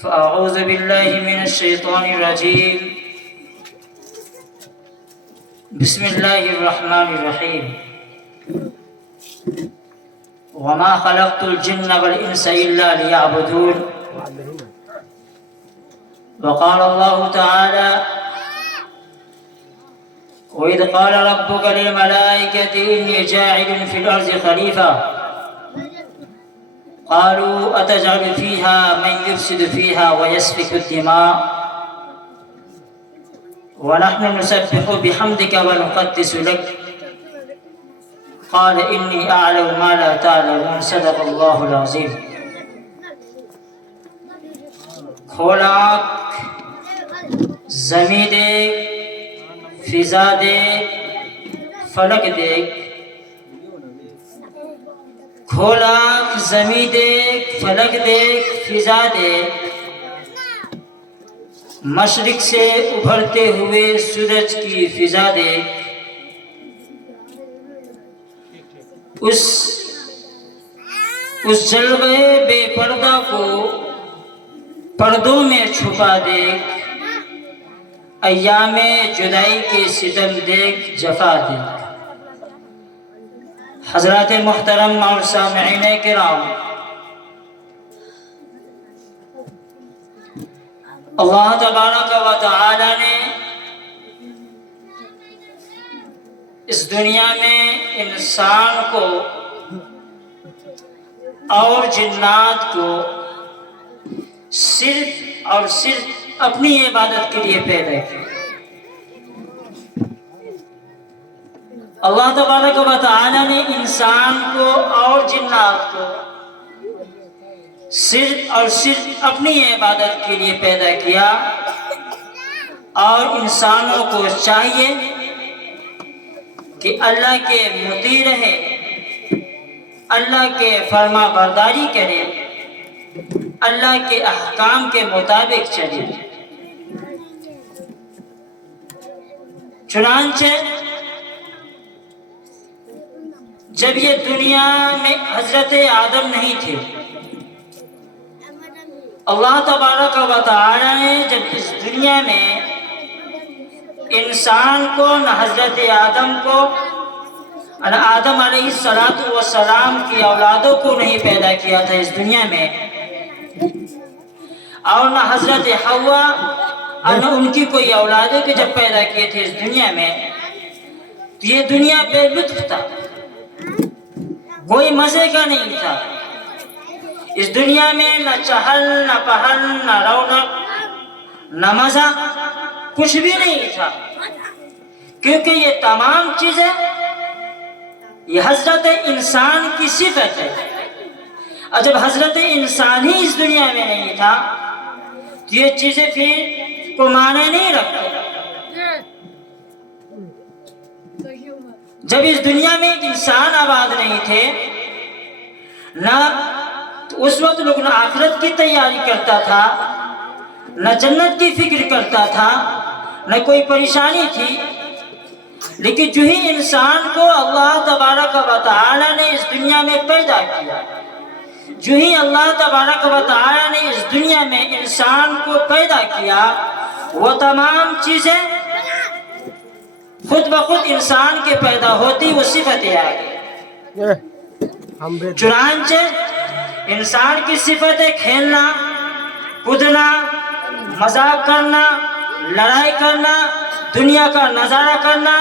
فأعوذ بالله من الشيطان الرجيم بسم الله الرحمن الرحيم وما خلقت الجن والإنس إلا ليعبدون وقال الله تعالى وإذ قال ربك للملائكة إني جاعل في الأرض خليفة قالوا أتجعل فيها من يفسد فيها ويسفك الدماء ونحن نسبح بحمدك ونقدس لك قال إني أعلم ما لا تعلمون صدق الله العظيم۔ خوراک زمین دیکھ فضا دیکھ فلک دیکھ کھولاک زمین دیکھ فلک دیکھ فضا دیکھ مشرق سے ابھرتے ہوئے سورج کی فضا دیکھ اس جلوے بے پردہ کو پردوں میں چھپا دیکھ ایام جدائی کے ستم دیکھ جفا دیکھ۔ حضرات محترم اور سامعین کرام، اللہ تبارک و تعالی نے اس دنیا میں انسان کو اور جنات کو صرف اور صرف اپنی عبادت کے لیے پیدا کیا۔ اللہ تبارک و تعالی نے انسان کو اور جنات کو صرف اور صرف اپنی عبادت کے لیے پیدا کیا، اور انسانوں کو چاہیے کہ اللہ کے مطیع رہے، اللہ کے فرما برداری کرے، اللہ کے احکام کے مطابق چلے۔ چنانچہ جب یہ دنیا میں حضرت آدم نہیں تھے، اللہ تبارک و تعالی نے جب اس دنیا میں انسان کو نہ حضرت آدم کو نہ آدم علیہ السلام کی اولادوں کو نہیں پیدا کیا تھا اس دنیا میں، اور نہ حضرت حوا اور نہ ان کی کوئی اولادوں کے جب پیدا کیے تھے اس دنیا میں، تو یہ دنیا بے لطف تھا، کوئی مزے کا نہیں تھا۔ اس دنیا میں نہ چہل نہ پہل نہ رونق نہ مزہ کچھ بھی نہیں تھا، کیونکہ یہ تمام چیزیں یہ حضرت انسان کی صفت ہے، اور جب حضرت انسان ہی اس دنیا میں نہیں تھا تو یہ چیزیں پھر کو معنی نہیں رکھتے۔ جب اس دنیا میں انسان آباد نہیں تھے نہ اس وقت لوگ نہ آخرت کی تیاری کرتا تھا، نہ جنت کی فکر کرتا تھا، نہ کوئی پریشانی تھی. لیکن جو ہی انسان کو اللہ تبارک و تعالی نے اس دنیا میں پیدا کیا، جو ہی اللہ تبارک و تعالی نے اس دنیا میں انسان کو پیدا کیا، وہ تمام چیزیں خود بخود انسان کے پیدا ہوتی وہ صفتیں آ گئی. چنانچہ انسان کی صفتیں کھیلنا، کودنا، مذاق کرنا، لڑائی کرنا، دنیا کا نظارہ کرنا،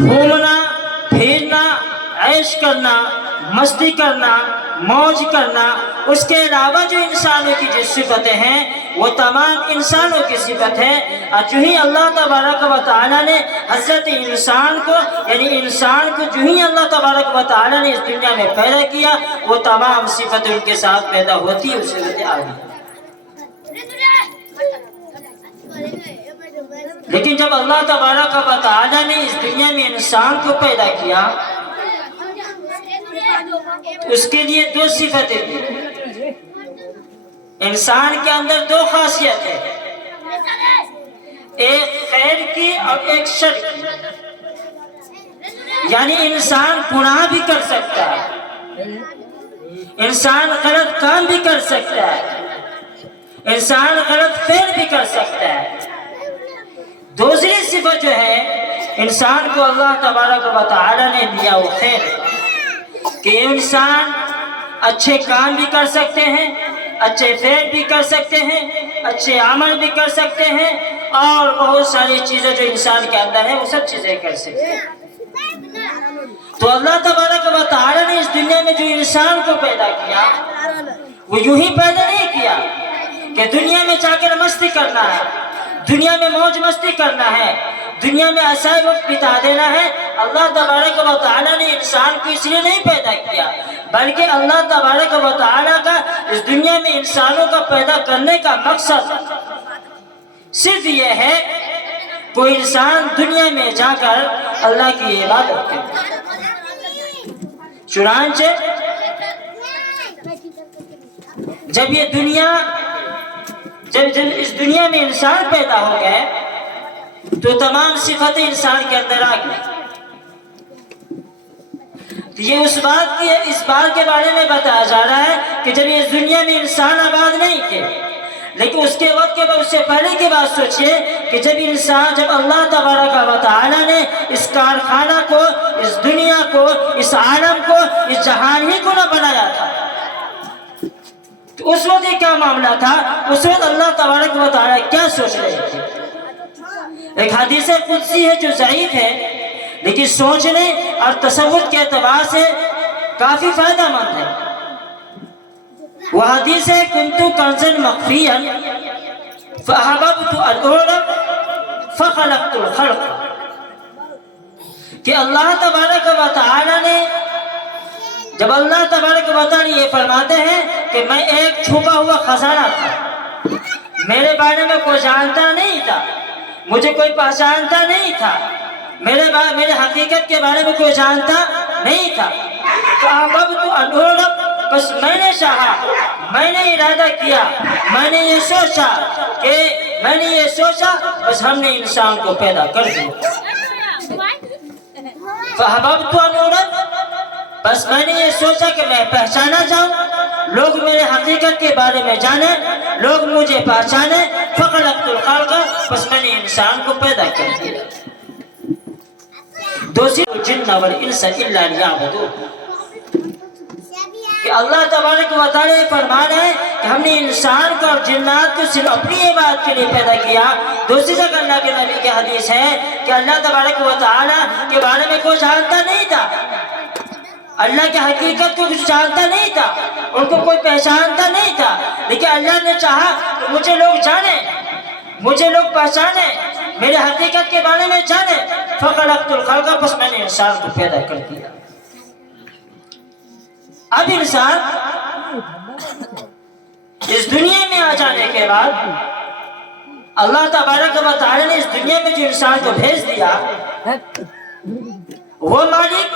گھومنا پھرنا، عیش کرنا، مستی کرنا، موج کرنا، اس کے علاوہ جو انسانوں کی جو صفتیں ہیں وہ تمام انسانوں کی صفت ہے. اور جو ہی اللہ تبارک و تعالی نے حضرت انسان کو یعنی انسان کو جو ہی اللہ تبارک و تعالی نے اس دنیا میں پیدا کیا، وہ تمام صفتیں ان کے ساتھ پیدا ہوتی ہے، اس صفتیں آ گئی. لیکن جب اللہ تبارک و تعالی نے اس دنیا میں انسان کو پیدا کیا، اس کے لیے دو صفتیں تھیں. انسان کے اندر دو خاصیت ہے، ایک خیر کی اور ایک شر کی. یعنی انسان گناہ بھی کر سکتا ہے، انسان غلط کام بھی کر سکتا ہے، انسان غلط فعل بھی کر سکتا ہے. دوسری صفت جو ہے انسان کو اللہ تبارک و تعالی نے دیا وہ خیر، کہ انسان اچھے کام بھی کر سکتے ہیں، اچھے فعل بھی کر سکتے ہیں، اچھے عمل بھی کر سکتے ہیں، اور بہت ساری چیزیں جو انسان کے اندر ہیں وہ سب چیزیں کر سکتے ہیں. تو اللہ تبارک و تعالی نے اس دنیا میں جو انسان کو پیدا کیا وہ یوں ہی پیدا نہیں کیا کہ دنیا میں جا کر مستی کرنا ہے، دنیا میں موج مستی کرنا ہے، دنیا میں ایسا وقت بتا دینا ہے. اللہ تبارک و تعالی نے انسان کو اس لیے نہیں پیدا کیا، بلکہ اللہ تبارک و تعالی کا اس دنیا میں انسانوں کا پیدا کرنے کا مقصد صرف یہ ہے کوئی انسان دنیا میں جا کر اللہ کی عبادت کرے. چنانچہ جب یہ دنیا جب اس دنیا میں انسان پیدا ہو گئے تو تمام صفتیں انسان کے اندر آ گئی. یہ اس بات کے بارے میں بتایا جا رہا ہے کہ جب اس دنیا میں انسان آباد نہیں تھے، لیکن اس کے وقت کے بعد اس سے پہلے کی بات سوچئے کہ جب اللہ تبارک و تعالی نے اس کارخانہ کو، اس دنیا کو، اس عالم کو، اس جہان ہی کو نہ بنایا تھا، تو اس وقت یہ کیا معاملہ تھا؟ اس وقت اللہ تبارک و تعالی کیا سوچ رہے تھے؟ ایک حدیث قدسی ہے جو ضعیف ہے، لیکن سوچنے اور تصور کے اعتبار سے کافی فائدہ مند ہے. وہ حدیث ہے کنتو کنزا مخفیا فاحببت ان اعلم فخلقت الخلق، کہ اللہ تبارک و تعالی نے جب اللہ تبارک و تعالی یہ فرماتے ہیں کہ میں ایک چھپا ہوا خزانہ تھا، میرے بارے میں کوئی جانتا نہیں تھا، مجھے کوئی پہچانتا نہیں تھا، میرے حقیقت کے بارے میں کوئی جانتا نہیں تھا. فاحببت ان اعلم، بس میں نے چاہا، میں نے ارادہ کیا، میں نے یہ سوچا بس ہم نے انسان کو پیدا کر دیا. فاحببت ان اعلم، بس میں نے یہ سوچا کہ میں پہچانا جاؤں، لوگ میرے حقیقت کے بارے میں جانیں، لوگ مجھے پہچانیں. فخلقت الخلق، بس میں نے انسان کو پیدا کر دیا. دوسری الجن والانس الا لیعبدون، کہ اللہ تبارک و تعالی فرما رہے ہیں کہ ہم نے انسان کو اور جنات کو صرف اپنی عبادت کے لیے پیدا کیا. دوسری جگہ اللہ کے نبی کی حدیث ہے کہ اللہ تبارک و تعالی کے بارے میں کوئی جانتا نہیں تھا، اللہ کی حقیقت کو کچھ جانتا نہیں تھا، ان کو کوئی پہچانتا نہیں تھا، لیکن اللہ نے چاہا کہ مجھے لوگ جانیں، مجھے لوگ پہچانیں، میرے حقیقت کے بارے میں جانیں. فخلقت الخلق، بس میں نے انسان کو پیدا کر دیا. اب انسان اس دنیا میں آ جانے کے بعد اللہ تبارک و تعالی نے اس دنیا میں جو انسان کو بھیج دیا وہ مالک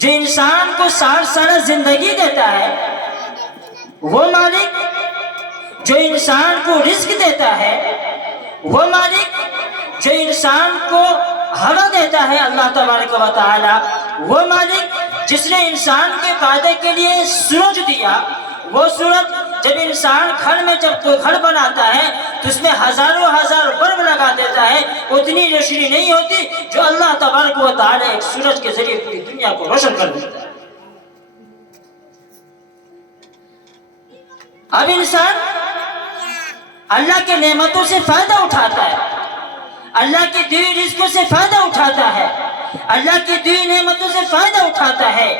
جو انسان کو 60 سال زندگی دیتا ہے، وہ مالک جو انسان کو رزق دیتا ہے، وہ مالک جو انسان کو ہوا دیتا ہے اللہ تبارک و تعالی، وہ مالک جس نے انسان کے فائدے کے لیے سورج دیا، وہ سورج جب انسان گھر میں جب کوئی گھر بناتا ہے تو اس میں ہزاروں ہزار بلب لگا دیتا ہے، اتنی روشنی نہیں ہوتی جو اللہ تبارک و تعالی ایک سورج کے ذریعے پوری دنیا کو روشن کر دیتا ہے۔ اب انسان اللہ کے نعمتوں سے فائدہ اٹھاتا ہے، اللہ کی دی ہوئی رزقوں سے فائدہ اٹھاتا ہے، اللہ کی دی ہوئی نعمتوں سے فائدہ اٹھاتا ہے۔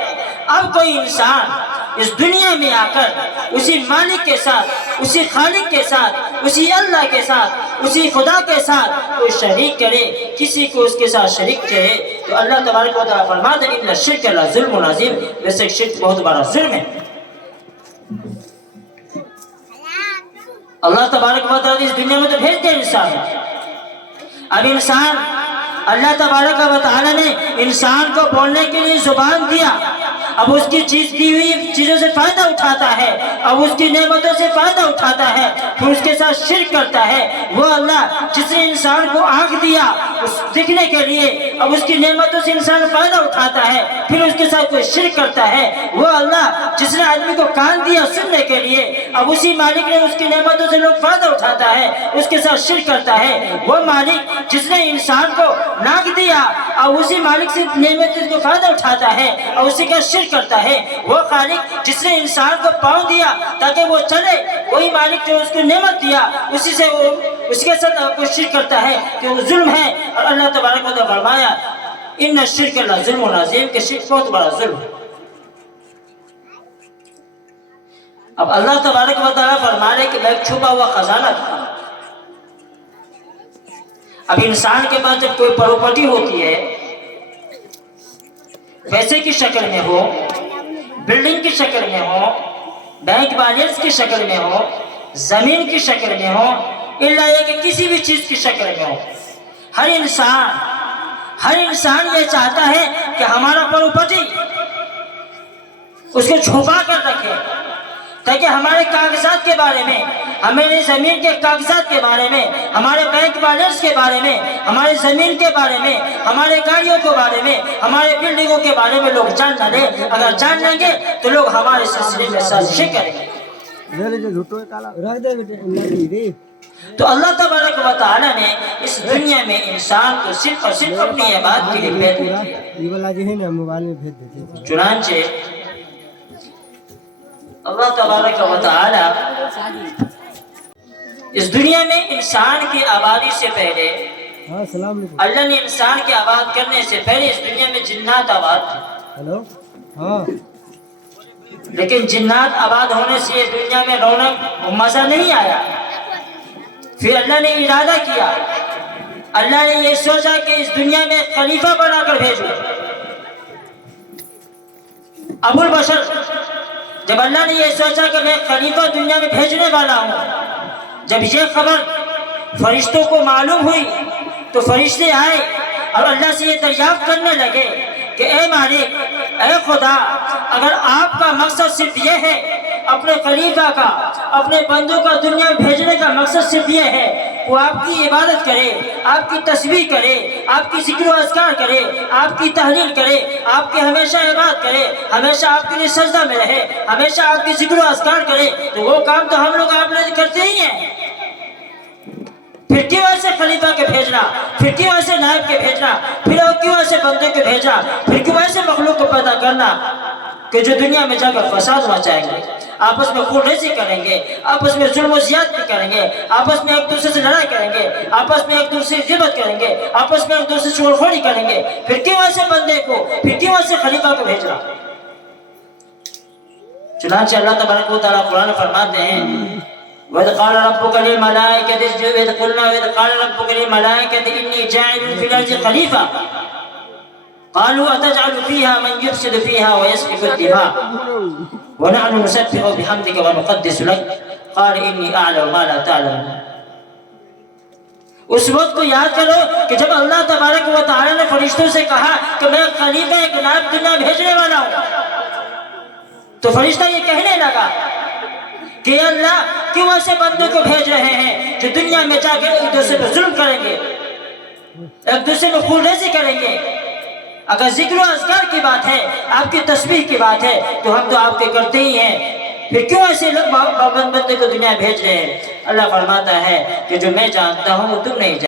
اب کوئی انسان اس دنیا میں آ کر اسی مالک کے ساتھ، اسی خالق کے ساتھ، اسی اللہ کے ساتھ، اسی خدا کے ساتھ کوئی شریک کرے، کسی کو اس کے ساتھ شریک کرے، تو اللہ تبارک و تعالیٰ فرماتے ہیں ان الشرک لظلم عظیم، ویسے شرک بہت بڑا ظلم ہے۔ اللہ تبارک و تعالیٰ اس دنیا میں تو بھیج دے انسان، اب انسان اللہ تبارک و تعالیٰ نے انسان کو بولنے کے لیے زبان دیا، اب اس کی دی ہوئی چیزوں سے فائدہ اٹھاتا ہے، اب اس کی نعمتوں سے فائدہ اٹھاتا ہے، پھر اس کے ساتھ شرک کرتا ہے۔ وہ اللہ جس نے انسان کو آنکھ دیا اس دیکھنے کے لیے، اب اس کی نعمتوں سے انسان فائدہ اٹھاتا ہے، پھر اس کے ساتھ کوئی شرک کرتا ہے۔ وہ اللہ جس نے آدمی کو کان دیا سننے کے لیے، اب اسی مالک نے اس کی نعمتوں سے لوگ فائدہ اٹھاتا ہے، اس کے ساتھ شرک کرتا ہے۔ وہ مالک جس نے انسان کو ناک دیا، اب اسی مالک سے نعمتوں سے فائدہ اٹھاتا ہے اور اسی کا شرک کرتا ہے۔ وہ خالق جس نے انسان کو پاؤں دیا تاکہ وہ چلے، وہی مالک جو اس کو نعمت دیا اسی سے وہ اس کے ساتھ کوئی شرک کرتا ہے کہ وہ ظلم ہے۔ اور اللہ تبارک و تعالیٰ فرمایا ان الشرک لظلم عظیم، کہ شرک بہت بڑا ظلم ہے۔ اب اللہ تبارک و تعالیٰ فرما رہے کہ میں ایک چھپا ہوا خزانہ تھا۔ اب انسان کے پاس جب کوئی پراپرٹی ہوتی ہے، پیسے کی شکل میں ہو، بلڈنگ کی شکل میں ہو، بینک بیلنس کی شکل میں ہو، زمین کی شکل میں ہو، الا یہ کہ کسی بھی چیز کی شکل میں ہو، ہر انسان یہ چاہتا ہے کہ ہمارا پراپرٹی اس کو چھپا کر رکھے، تاکہ ہمارے کاغذات کے بارے میں، ہمارے زمین کے کاغذات کے بارے میں، ہمارے بینک بیلنس کے بارے میں، ہمارے زمین کے بارے میں، ہمارے گاڑیوں کے بارے میں، ہمارے بلڈنگوں کے بارے میں لوگ جان نہ لیں۔ اگر جان لیں گے تو لوگ ہمارے سلسلے میں سازشیں کریں گے۔ تو اللہ تبارک و تعالیٰ نے اس دنیا میں انسان کو صرف اور صرف اپنی عبادت کے لیے پیدا کیا۔ چنانچہ اللہ تبارک و تعالی اس دنیا میں انسان کی آبادی سے پہلے، اللہ نے انسان کی آباد کرنے سے پہلے اس دنیا میں جنات آباد تھے، لیکن جنات آباد ہونے سے یہ دنیا میں رونق و مزہ نہیں آیا۔ پھر اللہ نے ارادہ کیا، اللہ نے یہ سوچا کہ اس دنیا میں خلیفہ بنا کر بھیجو۔ ابو البشر، جب اللہ نے یہ سوچا کہ میں خلیفہ دنیا میں بھیجنے والا ہوں، جب یہ خبر فرشتوں کو معلوم ہوئی تو فرشتے آئے اور اللہ سے یہ دریافت کرنے لگے کہ اے مالک، اے خدا، اگر آپ کا مقصد صرف یہ ہے، اپنے خلیفہ کا، اپنے بندوں کا دنیا میں بھیجنے کا مقصد صرف یہ ہے، وہ آپ کی عبادت کرے، آپ کی تسبیح کرے، آپ کی ذکر و اذکار کرے، آپ کی تحلیل کرے، آپ کی ہمیشہ عبادت کرے، ہمیشہ آپ کے لیے سجدہ میں رہے، ہمیشہ آپ کی ذکر و اذکار کرے، تو وہ کام تو ہم لوگ آپ لوگ کرتے ہی ہیں۔ پھر کیوں ایسے خلیفہ کے بھیجنا، پھر کیوں ایسے نائب کے بھیجنا، پھر کیوں ایسے بندے کے بھیجنا، پھر کیوں ایسے مخلوق کو پیدا کرنا کہ جو دنیا میں جا کر فساد مچائیں گے، آپس میں خون ریزی کریں گے، آپس میں ظلم و زیادتی کریں گے، آپس میں ایک دوسرے سے لڑائی کریں گے، آپس میں ایک دوسرے سے غیبت کریں گے، آپس میں ایک دوسرے سے چغل خوری کریں گے، پھر کیوں ایسے بندے کو، پھر کیوں ایسے خلیفہ کو بھیجنا۔ چنانچہ اللہ تبارک و تعالیٰ قرآن فرماتے ہیں وَإِذْ قَالَ رَبُّكَ لِلْمَلَائِكَةِ اسْجُدُوا وَإِذْ قُلْنَا وَإِذْ قَالَ رَبُّكَ لِلْمَلَائِكَةِ إِنِّي جَاعِلٌ فِي الْأَرْضِ خَلِيفَةً قَالُوا أَتَجْعَلُ فِيهَا مَن يُفْسِدُ فِيهَا وَيَسْفِكُ الدِّمَاءَ وَنَحْنُ نُسَبِّحُ بِحَمْدِكَ وَنُقَدِّسُ لَكَ قَالَ إِنِّي أَعْلَمُ مَا لَا تَعْلَمُونَ۔ اس وقت کو یاد کرو کہ جب اللہ تبارک و تعالی نے فرشتوں سے کہا کہ میں خلیفہ کائنات دنیا بھیجنے والا ہوں، تو فرشتہ یہ کہنے لگا کہ اللہ کیوں ایسے بندوں کو بھیج رہے ہیں جو دنیا میں جا کے ایک دوسرے پر ظلم کریں گے، ایک دوسرے میں خون ریزی کریں گے؟ اگر ذکر و اذکار کی بات ہے، آپ کی تسبیح کی بات ہے، تو ہم تو آپ کے کرتے ہی ہیں، پھر کیوں ایسے لوگ بندے کو دنیا بھیج رہے ہیں؟ اللہ فرماتا ہے کہ جو میں جانتا ہوں وہ تم نہیں جانتے۔